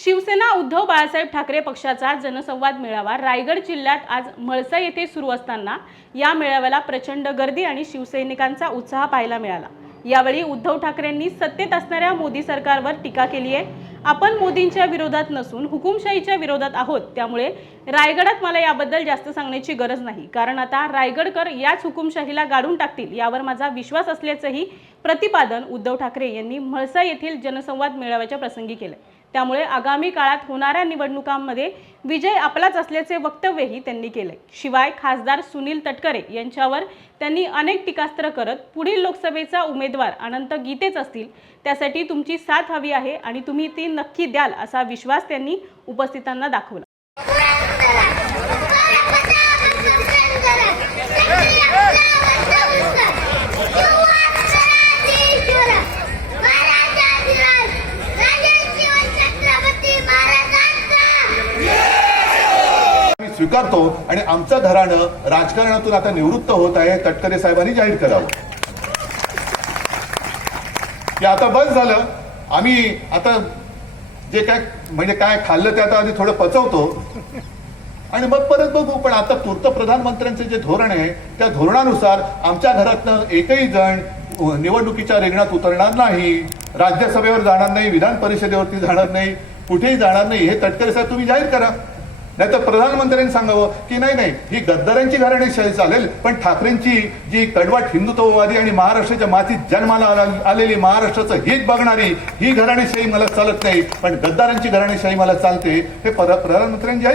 शिवसेना उद्धव बाळासाहेब ठाकरे पक्षाचा जनसंवाद मेळावा रायगड जिल्ह्यात आज म्हळसा येथे सुरू असताना या मेळाव्याला प्रचंड गर्दी आणि शिवसैनिकांचा उत्साह पाहायला मिळाला। यावेळी उद्धव ठाकरेंनी सत्तेत असणाऱ्या मोदी सरकारवर टीका केली आहे। आपण मोदींच्या विरोधात नसून हुकुमशाहीच्या विरोधात आहोत, त्यामुळे रायगडात मला याबद्दल जास्त सांगण्याची गरज नाही, कारण आता रायगडकर याच हुकुमशाहीला गाडून टाकतील यावर माझा विश्वास असल्याचंही प्रतिपादन उद्धव ठाकरे यांनी म्हळसा येथील जनसंवाद मेळाव्याच्या प्रसंगी केले। त्यामुळे आगामी काळात होणाऱ्या निवडणुकांमध्ये विजय आपलाच असल्याचे वक्तव्यही त्यांनी केले। शिवाय खासदार सुनील तटकरे यांच्यावर त्यांनी अनेक टीकास्त्र करत पुढील लोकसभेचा उमेदवार अनंत गीतेच असतील, त्यासाठी तुमची साथ हवी आहे आणि तुम्ही ती नक्की द्याल असा विश्वास त्यांनी उपस्थितांना दाखवला। स्वीकारतो आणि आमचं घराणं राजकारणातून आता निवृत्त होत आहे, तटकरे साहेबांनी जाहीर करावं की आता बस झालं। आम्ही आता जे काय म्हणजे काय खाल्लं ते आता आधी थोडं पचवतो आणि मग परत बघू। पण आता तूर्त प्रधानमंत्र्यांचे जे धोरण आहे त्या धोरणानुसार आमच्या घरातनं एकही जण निवडणुकीच्या रिंगणात उतरणार नाही, राज्यसभेवर जाणार नाही, विधान परिषदेवरती जाणार नाही, कुठेही जाणार नाही, हे तटकरे साहेब तुम्ही जाहीर करा। नाही तर प्रधानमंत्र्यांनी सांगावं की नाही ही गद्दारांची घराणेशाही चालेल, पण ठाकरेंची जी कडवाट हिंदुत्ववादी आणि महाराष्ट्राच्या मातीत जन्माला आलेली महाराष्ट्राचं हित बघणारी ही घराणेशाही मला चालत नाही, पण गद्दारांची घराणेशाही मला चालते, हे प्रधानमंत्र्यांनी